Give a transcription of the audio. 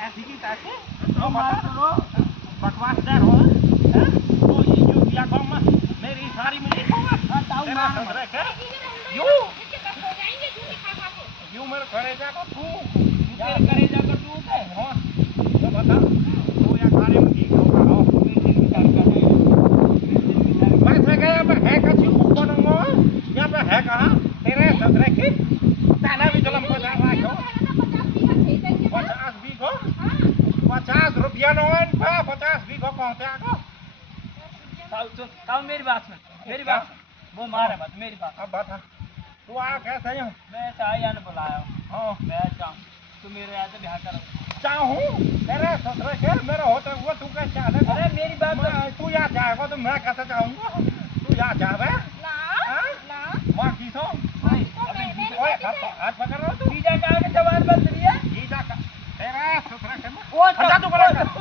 ऐसी की ताके तो मत करो बकवासदार हो हैं तो ये जो किया गांव में मेरी सारी मिली होगा तेरा ससुर है यू मेरे घरे जाकर तू तेरे घरे जाकर तू है हां तो बता तू या घरे में ठीक होगा हां मेरे दिन विचार कर मैं से गया मैं है का चीज को बनूंगा यहां पे है कहां तेरे ससुर की ताना भी जलम को जा रहा है 50 बीघो 50 रुपया नो है 50 बीघो कौन से आको ताऊ मेरी बात सुन वो मारे मत मेरी बात अब बता तू आ कैसे हो मैं साया ने बुलाया हां मैं चाहूं तू मेरे यहाँ से ब्याह कर चाहूं तेरे ससुर के मेरे होते हुए तू कैसे चाहे अरे मेरी बात तू यहाँ जाएगा तो मैं कैसे चाहूंगा तू यहाँ जावे ना मां किसो ओए हाथ पकड़ रहा तू वीजा का जवान बंद दिया वीजा का तेरा ससुर के वो हटा तू